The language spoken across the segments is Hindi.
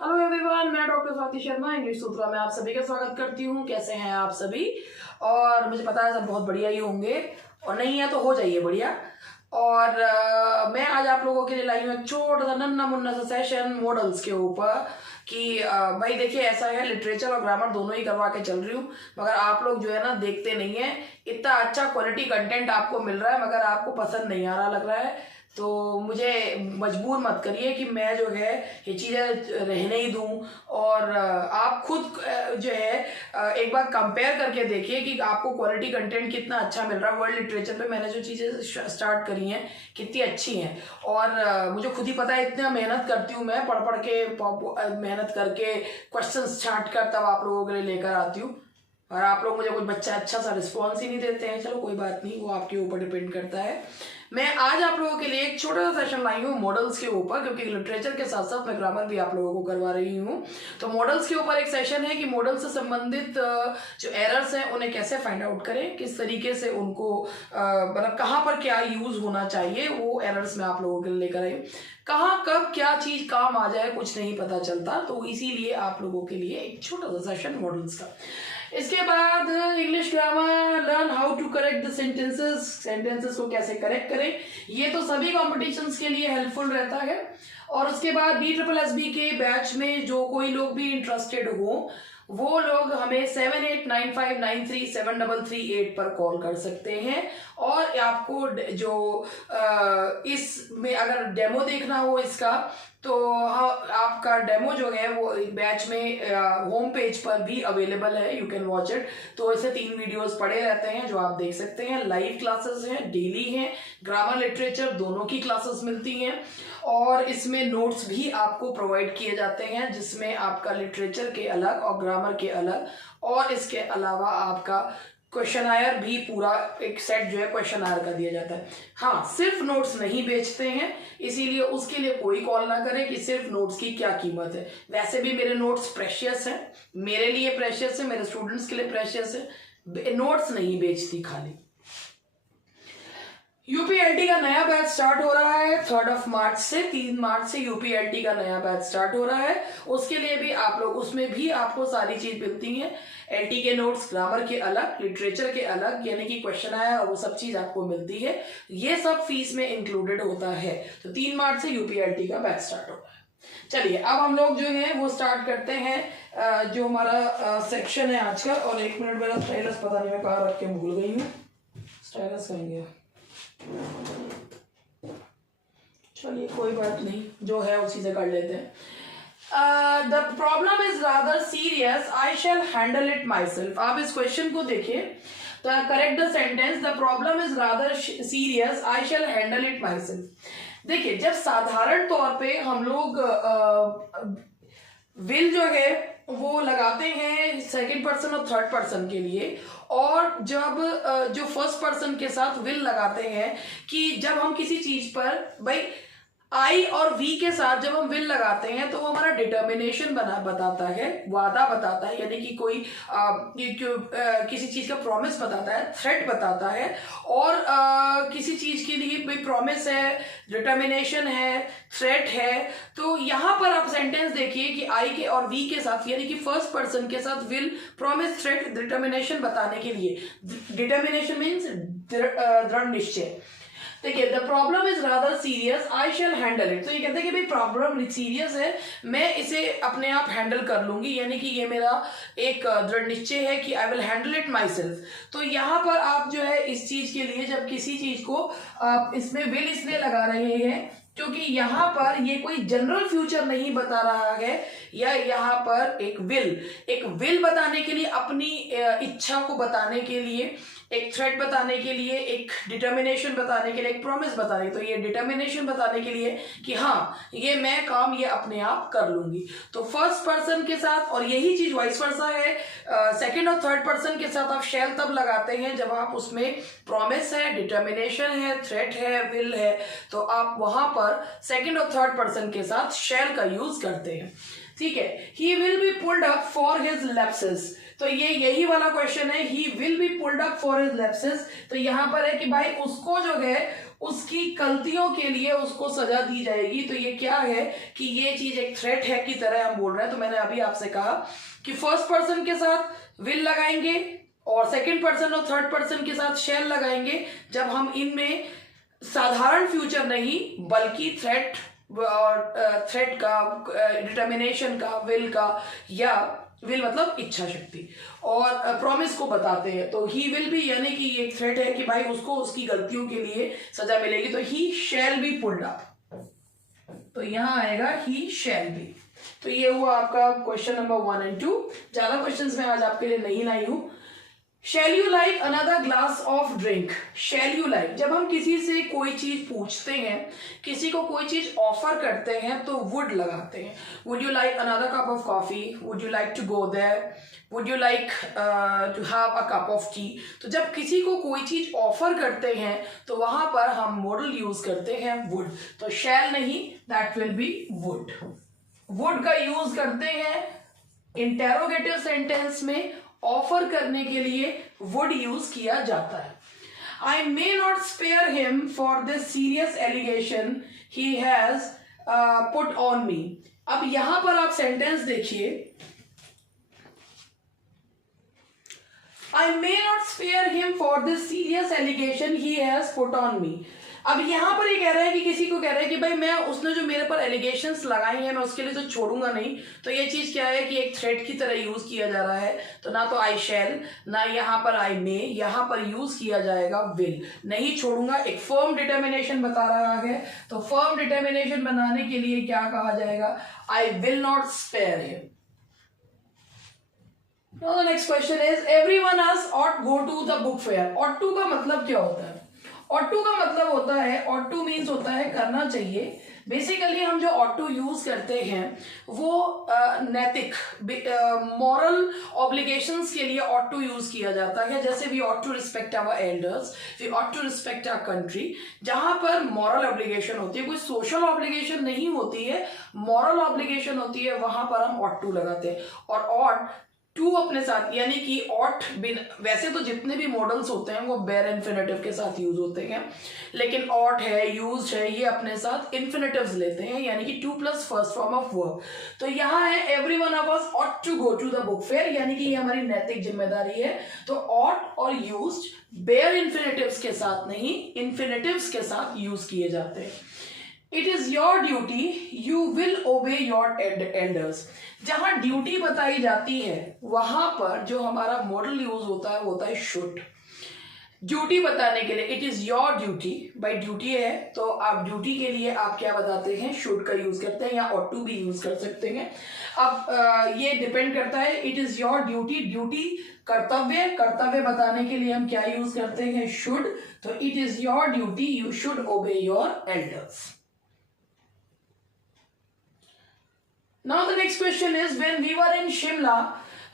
हेलो एवरीवन, मैं डॉक्टर स्वाति शर्मा इंग्लिश सूत्रा में आप सभी का स्वागत करती हूँ। कैसे हैं आप सभी? और मुझे पता है सब बहुत बढ़िया ही होंगे, और नहीं है तो हो जाइए बढ़िया। और मैं आज आप लोगों के लिए लाई हूँ एक छोटा सा नन्ना मुन्ना सा सेशन मॉडल्स के ऊपर कि भाई देखिए, ऐसा है लिटरेचर और ग्रामर दोनों ही करवा के चल रही हूँ, मगर आप लोग जो है ना देखते नहीं है। इतना अच्छा क्वालिटी कंटेंट आपको मिल रहा है मगर आपको पसंद नहीं आ रहा लग रहा है, तो मुझे मजबूर मत करिए कि मैं जो है ये चीज़ें रहने ही दूं। और आप खुद जो है एक बार कंपेयर करके देखिए कि आपको क्वालिटी कंटेंट कितना अच्छा मिल रहा है। वर्ल्ड लिटरेचर पे मैंने जो चीज़ें स्टार्ट करी हैं कितनी अच्छी हैं, और मुझे खुद ही पता है इतना मेहनत करती हूँ मैं, पढ़ पढ़ के मेहनत करके क्वेश्चंस छांट कर तब आप लोगों के लिए लेकर आती हूँ, और आप लोग मुझे कुछ बच्चा अच्छा सा रिस्पॉन्स ही नहीं देते हैं। चलो कोई बात नहीं, वो आपके ऊपर डिपेंड करता है। मैं आज आप लोगों के लिए एक छोटा सा सेशन लाई हूँ मॉडल्स के ऊपर, क्योंकि लिटरेचर के साथ साथ मैं ग्रामर भी आप लोगों को करवा रही हूँ। तो मॉडल्स के ऊपर एक सेशन है कि मॉडल से संबंधित जो एरर्स हैं उन्हें कैसे फाइंड आउट करें, किस तरीके से उनको मतलब कहाँ पर क्या यूज होना चाहिए, वो एरर्स मैं आप लोगों के लिए लेकर आई हूँ। कहाँ कब क्या चीज काम आ जाए कुछ नहीं पता चलता, तो इसीलिए आप लोगों के लिए एक छोटा सा सेशन मॉडल्स का। इसके बाद English grammar, learn how to correct the sentences को कैसे करेक्ट करें, ये तो सभी कॉम्पिटिशन्स के लिए हेल्पफुल रहता है। और उसके बाद BSSB के बैच में जो कोई लोग भी इंटरेस्टेड हो वो लोग हमें 7895937338 पर कॉल कर सकते हैं। और आपको जो इसमें अगर डेमो देखना हो इसका, तो हाँ, आपका डेमो जो है वो बैच में होम पेज पर भी अवेलेबल है, यू कैन वॉच इट। तो ऐसे 3 वीडियोस पड़े रहते हैं जो आप देख सकते हैं। लाइव क्लासेस हैं, डेली हैं, ग्रामर लिटरेचर दोनों की क्लासेस मिलती हैं, और इसमें नोट्स भी आपको प्रोवाइड किए जाते हैं जिसमें आपका लिटरेचर के अलग और ग्रामर के अलग, और इसके अलावा आपका क्वेश्चनायर भी पूरा एक सेट जो है क्वेश्चनायर का दिया जाता है। हाँ, सिर्फ नोट्स नहीं बेचते हैं, इसीलिए उसके लिए कोई कॉल ना करें कि सिर्फ नोट्स की क्या कीमत है। वैसे भी मेरे नोट्स प्रेशियस हैं, मेरे लिए प्रेशियस है, मेरे स्टूडेंट्स के लिए प्रेशियस है। नोट्स नहीं बेचती खाली। यूपीएलटी का नया बैच स्टार्ट हो रहा है 3 मार्च से। 3 मार्च से यूपीएलटी का नया बैच स्टार्ट हो रहा है। उसके लिए भी आप लोग, उसमें भी आपको सारी चीज मिलती है। एलटी के नोट्स, ग्रामर के अलग, लिटरेचर के अलग, यानी कि क्वेश्चन आया और वो सब चीज आपको मिलती है। ये सब फीस में इंक्लूडेड होता है। तो 3 मार्च से यूपीएलटी का बैच स्टार्ट हो रहा है। चलिए अब हम लोग जो है वो स्टार्ट करते हैं जो हमारा सेक्शन है आज का। और 1 मिनट, मेरा स्टाइलस पता नहीं मैं कहाँ रख के भूल गई हूँ। स्टाइलस कहीं गया? चलिए कोई बात नहीं, जो है उसी से कर लेते हैं। The problem is rather serious, I shall handle it myself. आप इस क्वेश्चन को देखिए, तो correct the sentence, the problem is rather serious, I shall handle it myself. देखिए, जब साधारण तौर पे हम लोग विल जो है वो लगाते हैं सेकंड पर्सन और थर्ड पर्सन के लिए, और जब जो फर्स्ट पर्सन के साथ विल लगाते हैं कि जब हम किसी चीज पर, भाई आई और वी के साथ जब हम विल लगाते हैं तो वो हमारा डिटर्मिनेशन बताता है, वादा बताता है, यानी कि कोई किसी चीज का प्रॉमिस बताता है, थ्रेट बताता है। और किसी चीज के लिए कोई प्रॉमिस है, डिटर्मिनेशन है, थ्रेट है। तो यहां पर आप सेंटेंस देखिए कि आई के और वी के साथ, यानी कि फर्स्ट पर्सन के साथ विल, प्रॉमिस, थ्रेट, डिटर्मिनेशन बताने के लिए, डिटर्मिनेशन मीन्स दृढ़ निश्चय। देखिए, the problem is rather serious, I shall handle it. तो ये कहते हैं कि भाई प्रॉब्लम सीरियस है, मैं इसे अपने आप हैंडल कर लूंगी, यानी कि ये मेरा एक दृढ़ निश्चय है कि I will handle it my self. तो यहाँ पर आप जो है इस चीज के लिए, जब किसी चीज को आप इसमें विल इसलिए लगा रहे हैं क्योंकि यहाँ पर ये कोई जनरल फ्यूचर नहीं बता रहा है, या यहाँ पर एक विल बताने के लिए, अपनी इच्छा को बताने के लिए, एक थ्रेट बताने के लिए, एक डिटर्मिनेशन बताने के लिए, एक प्रॉमिस बताने, तो ये डिटर्मिनेशन बताने के लिए कि हाँ ये मैं काम ये अपने आप कर लूंगी। तो फर्स्ट पर्सन के साथ, और यही चीज वाइस वर्सा है, सेकंड और थर्ड पर्सन के साथ आप शैल तब लगाते हैं जब आप उसमें प्रॉमिस है, डिटर्मिनेशन है, थ्रेट है, विल है, तो आप वहां पर सेकंड और थर्ड पर्सन के साथ शैल का यूज करते हैं। ठीक है, he will be pulled up for his lapses. तो ये यही वाला क्वेश्चन है, he will be pulled up for his lapses. तो यहां पर है कि भाई उसको जो है उसकी गलतियों के लिए उसको सजा दी जाएगी। तो ये क्या है कि ये चीज एक थ्रेट है की तरह हम बोल रहे हैं। तो मैंने अभी आपसे कहा कि फर्स्ट पर्सन के साथ विल लगाएंगे और सेकंड पर्सन और थर्ड पर्सन के साथ शैल लगाएंगे जब हम इनमें साधारण फ्यूचर नहीं बल्कि थ्रेट और थ्रेट का, डिटर्मिनेशन का, विल का, या विल मतलब इच्छा शक्ति और प्रॉमिस को बताते हैं। तो ही विल भी यानी कि ये थ्रेट है कि भाई उसको उसकी गलतियों के लिए सजा मिलेगी। तो ही शैल बी पुल्ड अप, तो यहां आएगा ही शैल बी। तो ये हुआ आपका क्वेश्चन नंबर 1 और 2। ज्यादा क्वेश्चंस मैं आज आपके लिए नहीं लाई हूं। Shall you like another glass of drink. Shall you like, जब हम किसी से कोई चीज पूछते हैं, किसी को कोई चीज ऑफर करते हैं तो वुड लगाते हैं। Would you like another cup of coffee, would you like to go there, would you like to have a cup of tea. तो जब किसी को कोई चीज ऑफर करते हैं तो वहां पर हम मॉडल यूज करते हैं वुड। तो शैल नहीं, that will be would. Would का यूज करते हैं इंटेरोगेटिव सेंटेंस में, ऑफर करने के लिए वुड यूज किया जाता है। I may not spare him for this serious allegation he has put on me. अब यहां पर आप सेंटेंस देखिए, I may not spare him for this serious allegation he has put on me. अब यहां पर ये कह रहा है कि किसी को कह रहा है कि भाई मैं उसने जो मेरे पर एलिगेशंस लगाई हैं मैं उसके लिए तो छोड़ूंगा नहीं। तो ये चीज क्या है कि एक थ्रेट की तरह यूज किया जा रहा है। तो ना तो आई शैल, ना यहां पर आई मे, यहां पर यूज किया जाएगा विल। नहीं छोड़ूंगा एक फर्म डिटर्मिनेशन बता रहा है। तो फर्म डिटर्मिनेशन बनाने के लिए क्या कहा जाएगा, I will not spare him. Now the next question is everyone else ought go to the book fair। ought to का मतलब क्या होता है? ought to का मतलब होता है, ought to means होता है करना चाहिए। बेसिकली हम जो ought to यूज करते हैं वो नैतिक मॉरल ऑब्लिगेशंस के लिए ought to यूज किया जाता है। जैसे we ought to respect our elders, we ought to respect our country। जहां पर मॉरल ऑब्लिगेशन होती है, कोई सोशल ऑब्लिगेशन नहीं होती है, मॉरल ऑब्लिगेशन होती है, वहां पर हम ought to लगाते हैं। और ought टू अपने साथ यानी कि ought वैसे तो जितने भी मॉडल्स होते हैं वो बेयर इन्फिनेटिव के साथ यूज होते हैं, लेकिन ought है, यूज है, ये अपने साथ इन्फिनेटिव्स लेते हैं यानी कि two plus first form of verb. तो यहाँ है every one of us ought to go to the book fair, यानी कि ये हमारी नैतिक जिम्मेदारी है। तो ought और यूज्ड बेयर इन्फिनेटिव्स के साथ नहीं, इन्फिनेटिव्स के साथ यूज किए जाते हैं। It is your duty, you will ओबे योर एल्डर्स। जहां ड्यूटी बताई जाती है वहां पर जो हमारा मॉडल यूज होता है वो होता है शुड। ड्यूटी बताने के लिए it is your duty, by duty है तो आप ड्यूटी के लिए आप क्या बताते हैं, शुड का यूज करते हैं, या ought to भी यूज कर सकते हैं। अब ये डिपेंड करता है, it is your duty, duty कर्तव्य, कर्तव्य बताने के लिए हम क्या यूज करते हैं, शुड। तो it is your duty, you should ओबे your elders. Now the next question is when we were in Shimla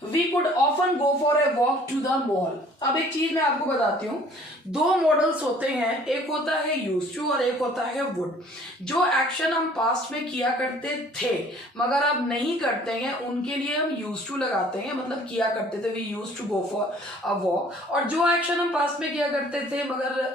we could often go for a walk to the mall। अब एक चीज मैं आपको बताती हूँ, दो मॉडल्स होते हैं, एक होता है यूज टू और एक होता है वुड। जो एक्शन हम पास्ट में किया करते थे मगर अब नहीं करते हैं उनके लिए हम यूज टू लगाते हैं, मतलब किया करते थे, we use to go for a walk. और जो एक्शन हम पास्ट में किया करते थे मगर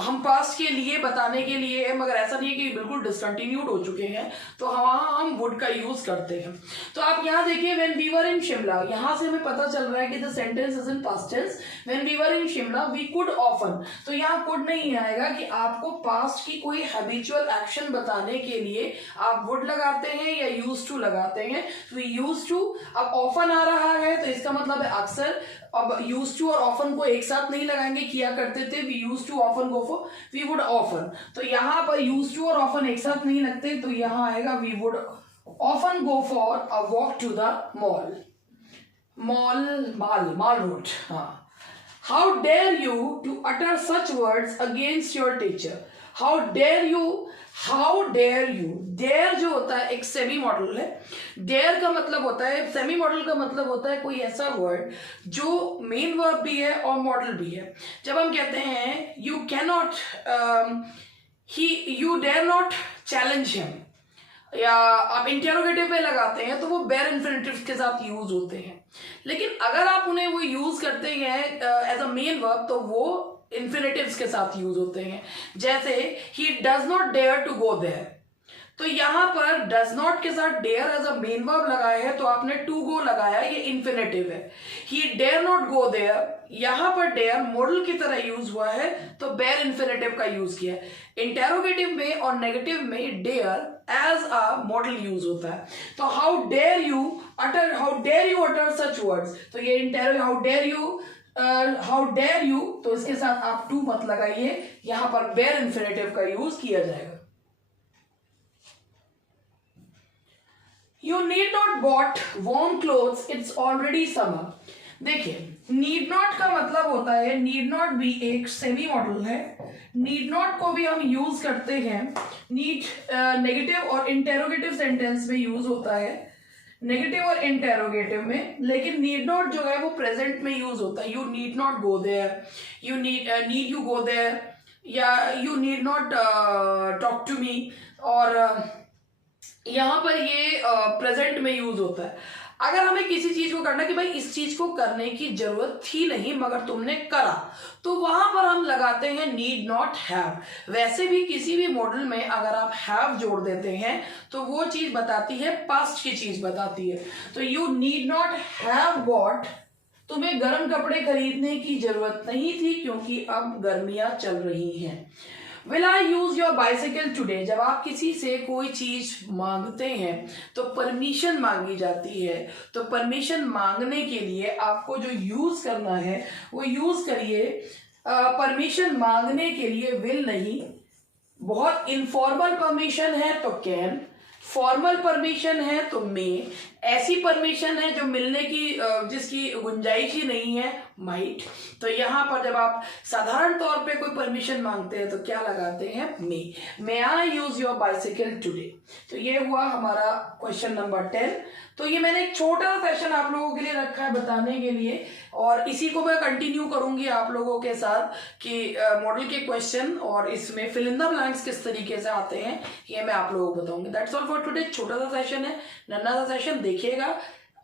हम पास्ट के लिए बताने के लिए है, मगर ऐसा नहीं है कि बिल्कुल डिसकंटिन्यूड हो चुके हैं, तो वहां हम वुड का यूज करते हैं। तो आप यहाँ देखिए when we were in Shimla, यहां से हमें पता चल रहा है कि the sentence is in past tense. When we were in Shimla we could often, तो यहाँ कुड नहीं आएगा कि आपको पास्ट की कोई हैबिचुअल एक्शन बताने के लिए आप वुड लगाते हैं या यूज टू लगाते हैं। वी यूज टू, अब ऑफन आ रहा है तो इसका मतलब है अक्सर। अब यूज टू और ऑफन को एक साथ नहीं लगाएंगे, किया करते थे, we use to often go for, we would often. तो यहाँ पर यूज टू और ऑफन एक साथ नहीं लगते, तो यहाँ आएगा we would often go for a walk to the mall. Mall road. हाँ, how dare you to utter such words against your teacher. How dare you, how dare you, dare जो होता है एक सेमी मॉडल है। डेयर का मतलब होता है, सेमी मॉडल का मतलब होता है कोई ऐसा वर्ड जो मेन वर्ब भी है और मॉडल भी है। जब हम कहते हैं you can not, you dare not challenge him, या आप इंटेरोगेटिव में लगाते हैं तो वो बेयर इन्फिनेटिव के साथ यूज होते हैं। लेकिन अगर आप उन्हें वो यूज करते हैं एज अ मेन वर्ब तो वो इन्फिनेटिव्स के साथ यूज होते हैं। जैसे he does not dare to go there, तो यहां पर डज नॉट के साथ dare as a main verb लगाया है, तो आपने टू गो लगाया, ये इन्फिनेटिव है। He dare not go there, यहां पर डेयर मॉडल की तरह यूज हुआ है, तो बेयर इन्फिनेटिव का यूज किया है। इंटेरोगेटिव में और नेगेटिव में dare as a modal use होता है। तो how dare you utter such words, तो ये हाउ डेयर यू, तो इसके साथ आप टू मत लगाइए, यहां पर बेयर इन्फिनेटिव का यूज किया जाएगा। You need not bought warm clothes, it's already summer। देखिए, need not का मतलब होता है, need not भी एक सेमी मॉडल है। need not को भी हम यूज करते हैं, need नेगेटिव और इंटेरोगेटिव सेंटेंस में यूज होता है, नेगेटिव और इंटेरोगेटिव में। लेकिन need not जो है वो प्रेजेंट में यूज होता है। You need not go there, you need you go there, या you need not talk to me, और यहां पर ये प्रेजेंट में यूज होता है। अगर हमें किसी चीज को करना कि भाई इस चीज को करने की जरूरत थी नहीं मगर तुमने करा, तो वहां पर हम लगाते हैं नीड नॉट हैव। वैसे भी किसी भी मॉडल में अगर आप हैव जोड़ देते हैं तो वो चीज बताती है, पास्ट की चीज बताती है। तो you need not have got, तुम्हें गर्म कपड़े खरीदने की जरूरत नहीं थी क्योंकि अब गर्मियां चल रही हैं। Will I use your bicycle today? जब आप किसी से कोई चीज मांगते हैं तो परमिशन मांगी जाती है, तो परमिशन मांगने के लिए आपको जो यूज करना है वो यूज करिए परमिशन मांगने के लिए will नहीं। बहुत इनफॉर्मल परमिशन है तो कैन, फॉर्मल परमिशन है तो मे, ऐसी परमिशन है जो मिलने की जिसकी गुंजाइश ही नहीं है, माइट। तो यहां पर जब आप साधारण तौर पे कोई परमिशन मांगते हैं तो क्या लगाते हैं, मे आई यूज योर बाइसिकल टुडे। तो ये हुआ हमारा क्वेश्चन नंबर 10। तो ये मैंने एक छोटा सेशन आप लोगों के लिए रखा है बताने के लिए, और इसी को मैं कंटिन्यू करूंगी आप लोगों के साथ कि मॉडल के क्वेश्चन और इसमें फिल इन द ब्लैंक्स किस तरीके से आते हैं ये मैं आप लोगों को बताऊंगी। That's all for today. छोटा सा सेशन है, नन्हा सा सेशन, देखिएगा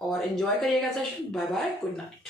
और एंजॉय करिएगा session. Bye bye, good night.